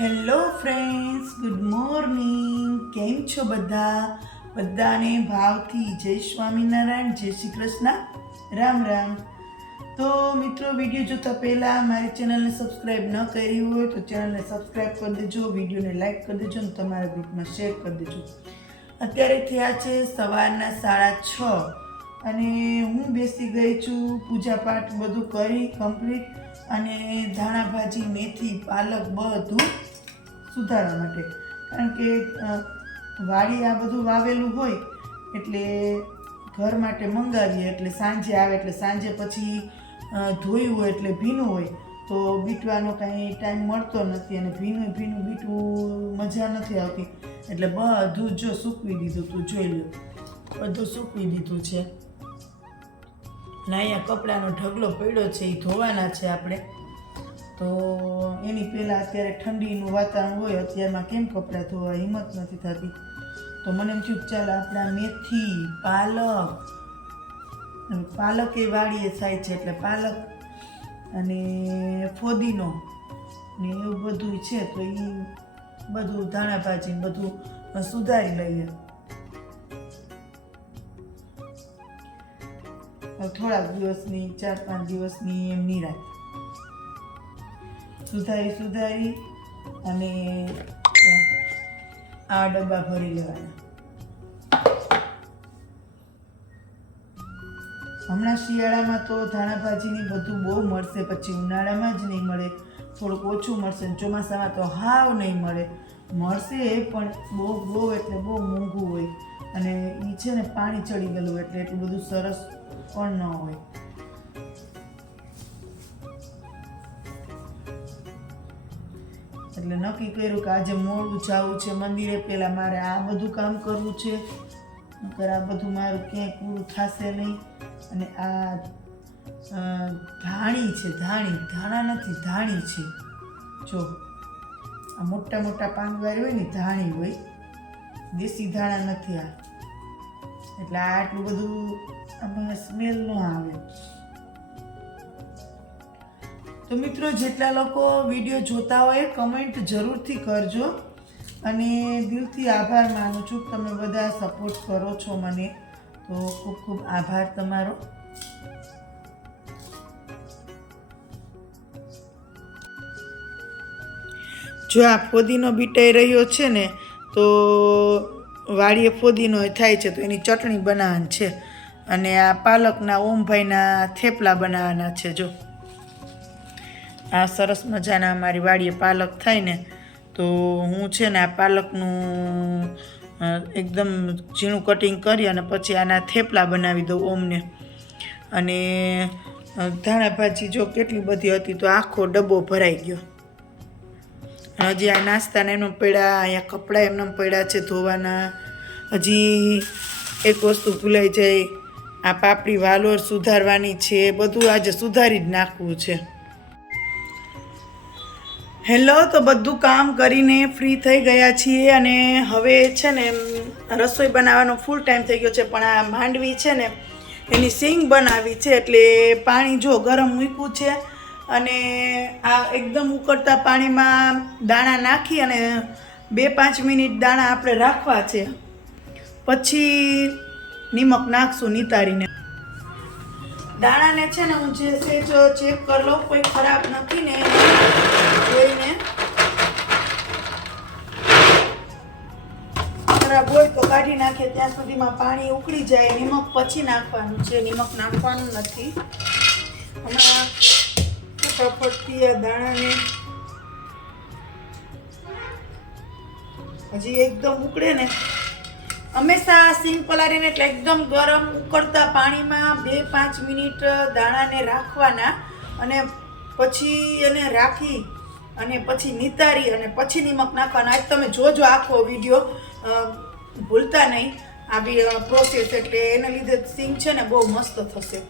Hello friends, good morning. કેમ છો બધા? બધાને ભાવથી જય સ્વામિનારાયણ, જય શ્રી કૃષ્ણ. રામ રામ. તો મિત્રો, વીડિયો જોતા પહેલાં મારી ચેનલને સબસ્ક્રાઈબ ન કરી હોય તો ચેનલને સબસ્ક્રાઈબ કરી દેજો, વિડીયોને લાઈક કરી દેજો અને તમારા ગ્રુપમાં શેર કરી દેજો. અત્યારે થયા છે સવારના સાડા છ અને હું બેસી ગઈ છું, પૂજાપાઠ બધું કરી કમ્પ્લીટ અને ધાણા ભાજી, મેથી, પાલક બધું સુધારવા માટે. કારણ કે વાડી આ બધું વાવેલું હોય, એટલે ઘર માટે મંગાવીએ, એટલે સાંજે આવે, એટલે સાંજે પછી ધોયું હોય, એટલે ભીનું હોય, તો બીટવાનો કાંઈ ટાઈમ મળતો નથી અને ભીનું ભીનું બીટવું મજા નથી આવતી. એટલે બધું જો સૂકવી દીધું તું, જોઈ લો બધું સૂકવી દીધું છે. અને અહીંયા કપડાનો ઢગલો પડ્યો છે, એ ધોવાના છે આપણે. તો એની પહેલાં અત્યારે ઠંડીનું વાતાવરણ હોય, અત્યારમાં કેમ કપડાં ધોવા હિંમત નથી થતી? તો મને એમ થયું ચાલ આપણા મેથી, પાલક પાલક એ વાડીએ થાય છે એટલે પાલક અને ફોદીનો ને એવું બધું છે, તો એ બધું ધાણા ભાજી બધું સુધારી લઈએ. થોડાક દિવસની, ચાર પાંચ દિવસની એમ નિરાત સુધારી સુધારી અને આ ડબ્બા ભરી લેવાના. હમણાં શિયાળામાં તો ધાણા ભાજીની બધું બહુ મળશે, પછી ઉનાળામાં જ નહીં મળે. થોડુંક ઓછું મળશે ચોમાસામાં તો હાવ નહીં મળે. મળશે પણ બહુ બહુ એટલે બહુ મોંઘું હોય. અને એ છે ને પાણી ચડી ગયેલું એટલે એટલું બધું સરસ પણ ન હોય. એટલે નક્કી કર્યું કે આજે મોડું જવું છે, મંદિરે પહેલાં મારે આ બધું કામ કરવું છે. નકર આ બધું મારું ક્યાંય પૂરું થશે નહીં. અને આ ધાણી છે, ધાણી, ધાણા નથી, ધાણી છે. જો, આ મોટા મોટા પાંગવારી હોય ને, ધાણી હોય. દેશી ધાણા નથી આ. એટલે આટલું બધું આમાં સ્મેલ ન આવે. તો મિત્રો, જેટલા લોકો વીડિયો જોતા હોય કમેન્ટ જરૂરથી કરજો. અને દિલથી આભાર માનું છું તમે બધા સપોર્ટ કરો છો મને. તો ખૂબ ખૂબ આભાર તમારો. જો આ ફોદીનો બીટાઈ રહ્યો છે ને, તો વાડીએ ફોદીનો થાય છે, તો એની ચટણી બનાવવાની છે. અને આ પાલકના ઓમભાઈના થેપલા બનાવવાના છે, જો. આ સરસ મજાના અમારી વાડીએ પાલક થાય ને, તો હું છે ને આ પાલકનું એકદમ ઝીણું કટિંગ કરી અને પછી આના થેપલા બનાવી દઉં ઓમને. અને ધાણા ભાજી જો કેટલી બધી હતી તો આખો ડબ્બો ભરાઈ ગયો. હજી આ નાસ્તાને એમનો પડ્યા, અહીંયા કપડાં એમને પડ્યા છે ધોવાના. હજી એક વસ્તુ ભૂલાઈ જાય, આ પાપડી વાલોર સુધારવાની છે, બધું આજે સુધારી જ નાખવું છે. હેલો, તો બધું કામ કરીને ફ્રી થઈ ગયા છીએ અને હવે છે ને રસોઈ બનાવવાનો ફૂલ ટાઈમ થઈ ગયો છે, પણ આ માંડવી છે ને એની સિંગ બનાવી છે, એટલે પાણી જો ગરમ મૂક્યું છે અને આ એકદમ ઉકળતા પાણીમાં દાણા નાખી અને બે પાંચ મિનિટ દાણા આપણે રાખવા છે. પછી નિમક નાખશું, નિતારીને. દાણાને છે ને હું જે સેજ ચેક કરી લઉં, કોઈ ખરાબ નથી ને. જોઈને. ખરાબ હોય તો કાઢી નાખીએ ત્યાં સુધીમાં પાણી ઉકળી જાય, નિમક પછી નાખવાનું છે. નિમક નાખવાનું નથી. હમણાં ફટાફટથી આ દાણાને. હજી એકદમ ઉકળે ને હંમેશા સિંગ પલાળીને એટલે એકદમ ગરમ, ઉકળતા પાણીમાં બે પાંચ મિનિટ દાણાને રાખવાના અને પછી એને રાખી અને પછી નિતારી અને પછી નિમક નાખવાના. આજ તમે જોજો આખો વીડિયો ભૂલતા નહીં. આવી પ્રોસેસ એટલે એને લીધે સિંગ છે ને બહુ મસ્ત થશે.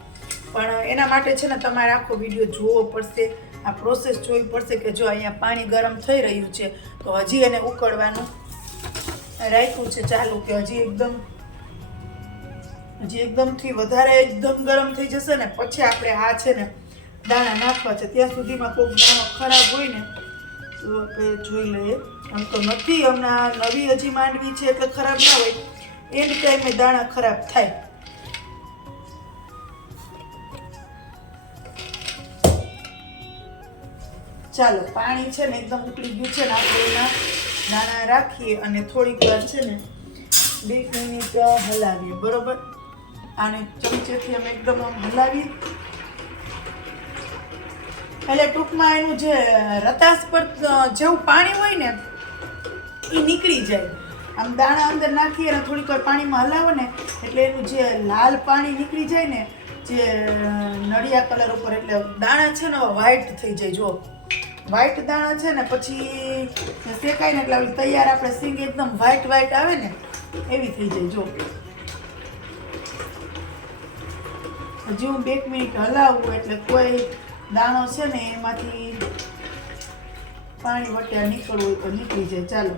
પણ એના માટે છે ને તમારે આખો વીડિયો જોવો પડશે. આ પ્રોસેસ જોવી પડશે કે જો અહીંયા પાણી ગરમ થઈ રહ્યું છે, તો હજી એને ઉકળવાનું રાખ્યું છે ચાલુ કે હજી એકદમ હજી એકદમથી વધારે એકદમ ગરમ થઈ જશે ને પછી આપણે આ છે ને દાણા નાખવા છે. ત્યાં સુધીમાં કોઈ દાણો ખરાબ હોય ને તો આપણે જોઈ લઈએ. આમ તો નથી હમણાં નવી હજી માંડવી છે એટલે ખરાબ ના હોય. એન્ડ ટાઈમે દાણા ખરાબ થાય. ચાલો, પાણી છે ને એકદમ ઉકળી ગયું છે ને આપણે એના દાણા રાખીએ અને થોડીક વાર છે ને બે મિનિટ હલાવીએ, બરોબર? આને ચમચેથી અમે એકદમ આમ હલાવીએ. એટલે ટૂંકમાં એનું જે રતાસ પર જેવું પાણી હોય ને એ નીકળી જાય. આમ દાણા અંદર નાખીએ અને થોડીક વાર પાણીમાં હલાવો ને, એટલે એનું જે લાલ પાણી નીકળી જાય ને, જે નળિયા કલર ઉપર, એટલે દાણા છે ને વ્હાઈટ થઈ જાય જો વ્હાઈટ દાણા છે ને, પછી શેકાય ને એટલે ઓલી તૈયાર આપણે સિંગ એકદમ વ્હાઈટ વ્હાઈટ આવે ને, એવી થઈ જાય, જો. હજી હું બે મિનિટ હલાવું એટલે કોઈ દાણો છે ને એમાંથી પાણી વટ્યા નીકળવું હોય તો નીકળી જાય. ચાલો.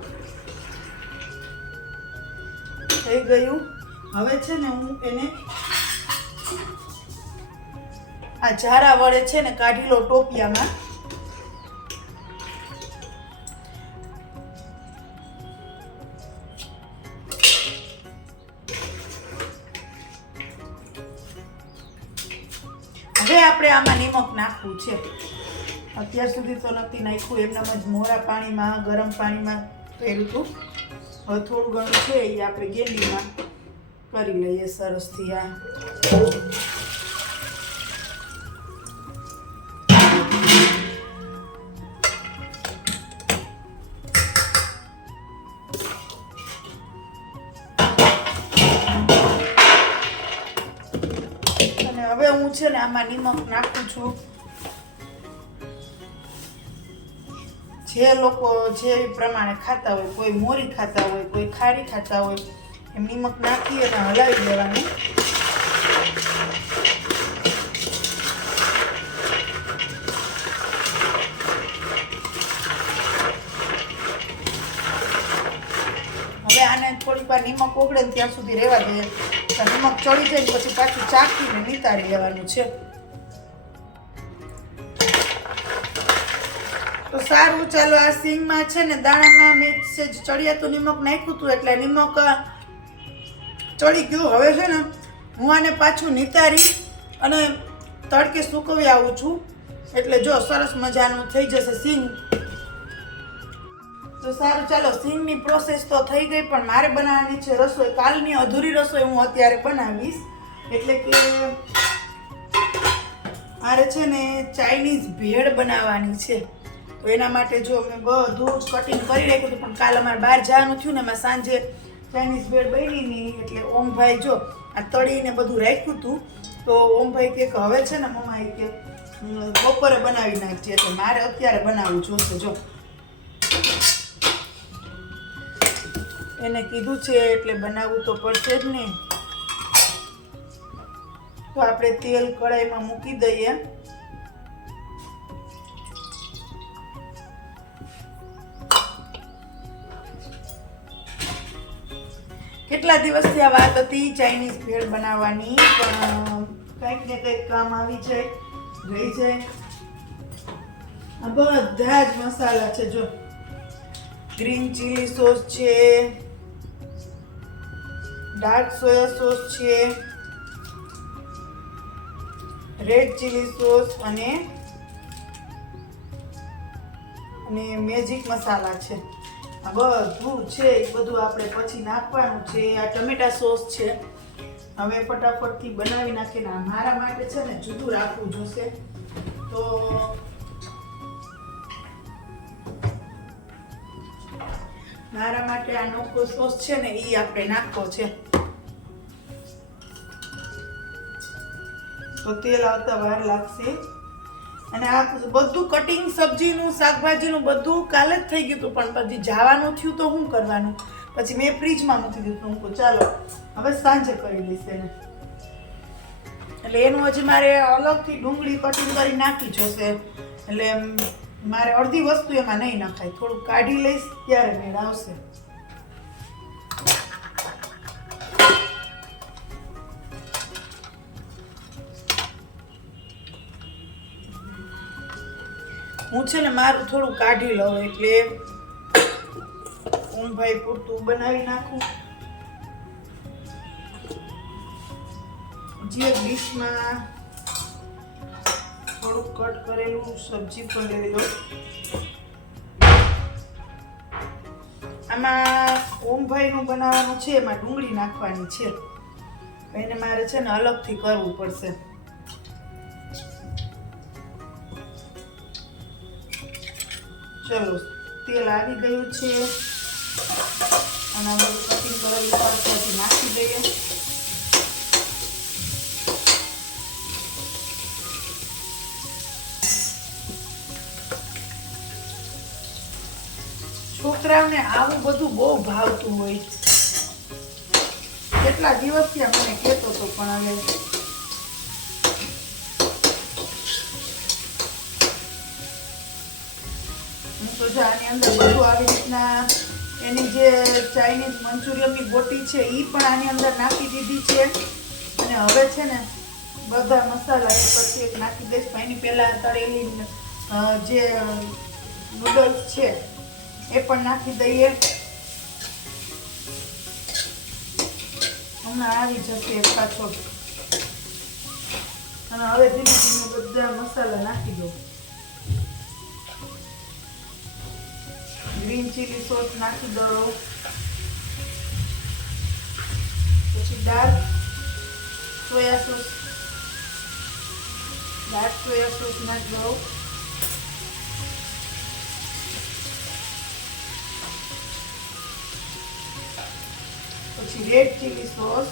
થઈ ગયું. હવે છે ને હું એને આ ઝારા વડે છે ને કાઢી લો ટોપિયામાં. નાખવું છે. અત્યાર સુધી તો નથી નાખ્યું, એમનામ જ મોરા પાણીમાં, ગરમ પાણીમાં પહેલું હતું. હવે થોડું ઘણું છે એ આપણે ગેંડીમાં કરી લઈએ સરસથી આ. હવે હું છે ને આમાં નિમક નાખું છું. જે લોકો જે પ્રમાણે ખાતા હોય, કોઈ મોરી ખાતા હોય, કોઈ ખારી ખાતા હોય એમ નિમક નાખી અને હલાવી દેવાનું. હવે આને થોડીક વાર નિમક ઓગળે ત્યાં સુધી રહેવા દઈએ નિમક ચડી જાય પછી પાછું ચાખીને નીતારી લેવાનું છે. તો સારું ચાલો, આ સિંગમાં છે ને દાણામાં મેં સેજ ચડિયાતું નિમક નાખ્યું હતું એટલે નિમક ચડી ગયું. હવે છે ને હું આને પાછું નિતારી અને તડકે સૂકવી આવું છું. એટલે જો સરસ મજાનું થઈ જશે સિંગ. તો સારું, ચાલો, સિંગની પ્રોસેસ તો થઈ ગઈ, પણ મારે બનાવવાની છે રસોઈ. કાલની અધૂરી રસોઈ હું અત્યારે બનાવીશ. એટલે કે મારે છે ને ચાઇનીઝ ભેળ બનાવવાની છે. તો એના માટે જો મેં બધું જ કટિંગ કરી રાખ્યું હતું, પણ કાલ અમારે બહાર જવાનું થયું ને, એમાં સાંજે ચાઇનીઝ ભેળ બની નહીં એટલે ઓમભાઈ જો આ તળીને બધું રાખ્યું હતું, તો ઓમભાઈ કે હવે છે ને મમ્મા એ કે બપોરે બનાવી નાખજે. તો મારે અત્યારે બનાવવું જોશે, જો. એને કીધું છે એટલે બનાવવું તો પડશે જ ને તો આપણે તેલ કડાઈમાં મૂકી દઈએ. કેટલા દિવસથી આ વાત હતી ચાઇનીઝ ભેળ બનાવવાની, પણ કંઈક ને કંઈક કામ આવી જાય રહી આ બધા જ મસાલા છે, જો. ગ્રીન ચીલી સોસ છે ડાર્ક સોયા સોસ છે રેડ ચીલી સોસ અને અને મેજિક મસાલા છે. બધું છે, એ બધું આપણે પછી નાખવાનું છે. આ ટમેટા સોસ છે. હવે ફટાફટથી બનાવી નાખીને આ મારા માટે છે ને જુદું રાખવું જોશે. તો મારા માટે આ નોખો સોસ છે ને એ આપણે નાખવો છે. તો તેલ આવતા વાર લાગશે. અને આ બધું કટિંગ સબ્જીનું, શાકભાજીનું બધું કાલે જ થઈ ગયું હતું, પણ પછી જવાનું થયું તો શું કરવાનું? પછી મેં ફ્રીજમાં મૂકી દીધું હું ચાલો, હવે સાંજે કરી લઈશ એને. એટલે એનું હજી મારે અલગથી ડુંગળી કટિંગ કરી નાખી જોશે એટલે મારે અડધી વસ્તુ એમાં નહીં નખાય, થોડુંક કાઢી લઈશ, ત્યારે મેળ આવશે. હું છે ને મારું થોડું કાઢી લઉં એટલે ઊંભાઈ પૂરતું બનાવી નાખું. જે ડીશમાં થોડું કટ કરેલું સબ્જી પણ લઈ લો આમાં ઓમભાઈનું બનાવવાનું છે, એમાં ડુંગળી નાખવાની છે. એને મારે છે ને અલગથી કરવું પડશે. ચલો તેલ આવી ગયું છે. અને હવે કટિંગ કરેલી પાછળથી નાખી દઈએ. છોકરાઓને આવું બધું બહુ ભાવતું હોય. કેટલા દિવસથી આ મને કહેતો હતો પણ હવે જો આની અંદર બધું આવી રીતના એની જે ચાઇનીઝ મંચુરિયનની બોટી છે એ પણ આની અંદર નાખી દીધી છે. અને હવે છે ને બધા મસાલા એ પછી એક નાખી દઈશ. એની પહેલાં તળેલી જે નૂડલ્સ છે, એ પણ નાખી દઈએ. હમણાં આવી જશે પાછો. અને હવે ધીમે ધીમે બધા મસાલા નાખી દો ગ્રીન ચીલી સોસ નાખી દો પછી dark soya sauce. Dark soya sauce નાખી દો પછી રેડ ચીલી સોસ.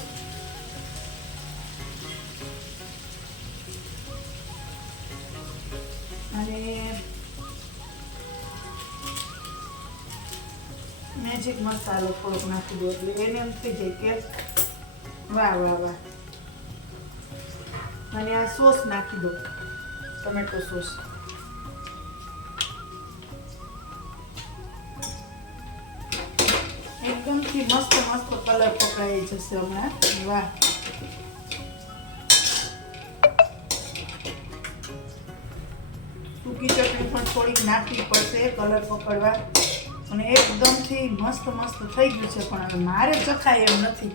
મેજિક મસાલો થોડોક નાખી દો એટલે એને એમ થઈ જાય કે વાહ વાહ વાહ અને આ સોસ નાખી દો ટમેટો સોસ એકદમથી મસ્ત મસ્ત કલર પકડાઈ જશે હમણાં વાહ સૂકી ચટણી પણ થોડીક નાખવી પડશે કલર પકડવા અને એકદમથી મસ્ત મસ્ત થઈ ગયું છે. પણ હવે મારે ચખાય એમ નથી.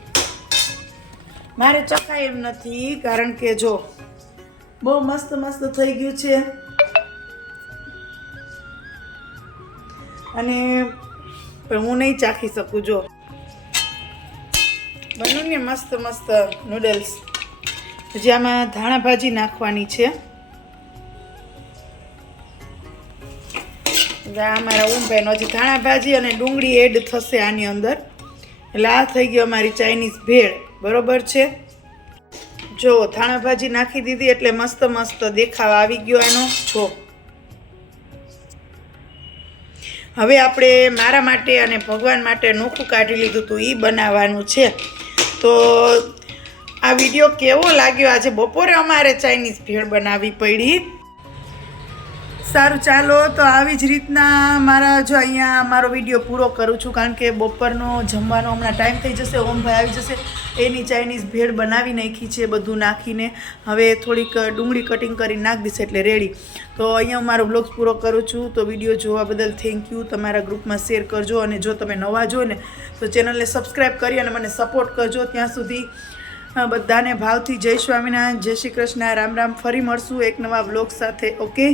મારે ચખાય એમ નથી, કારણ કે જો, બહુ મસ્ત મસ્ત થઈ ગયું છે. અને હું નહીં ચાખી શકું, જો. બન્યું ને મસ્ત મસ્ત નૂડલ્સ હજી આમાં ધાણા ભાજી નાખવાની છે. અમારા ઊંભાઈનો હજી ધાણા ભાજી અને ડુંગળી એડ થશે આની અંદર. એટલે આ થઈ ગયો અમારી ચાઇનીઝ ભેળ. બરોબર છે? જો, ધાણા ભાજી નાખી દીધી એટલે મસ્ત મસ્ત દેખાવ આવી ગયો એનો જો. હવે આપણે મારા માટે અને ભગવાન માટે નોખું કાઢી લીધું હતું એ બનાવવાનું છે. તો આ વીડિયો કેવો લાગ્યો? આજે બપોરે અમારે ચાઇનીઝ ભેળ બનાવવી પડી. સારું ચાલો તો આવી જ રીતના મારા જો અહીંયા મારો વીડિયો પૂરો કરું છું કારણ કે બપોરનો જમવાનો હમણાં ટાઈમ થઈ જશે, ઓમભાઈ આવી જશે. એની ચાઇનીઝ ભેળ બનાવી નાખી છે બધું નાખીને. હવે થોડીક ડુંગળી કટિંગ કરી નાખી દીશ એટલે રેડી તો અહીંયા હું મારો બ્લોગ પૂરો કરું છું. તો વીડિયો જોવા બદલ થેન્ક યુ તમારા ગ્રુપમાં શેર કરજો અને જો તમે નવા જો ને, તો ચેનલને સબસ્ક્રાઈબ કરી અને મને સપોર્ટ કરજો. ત્યાં સુધી બધાને ભાવથી જય સ્વામિનારાયણ, જય શ્રી કૃષ્ણ. રામ રામ. ફરી મળશું એક નવા બ્લોગ સાથે. ઓકે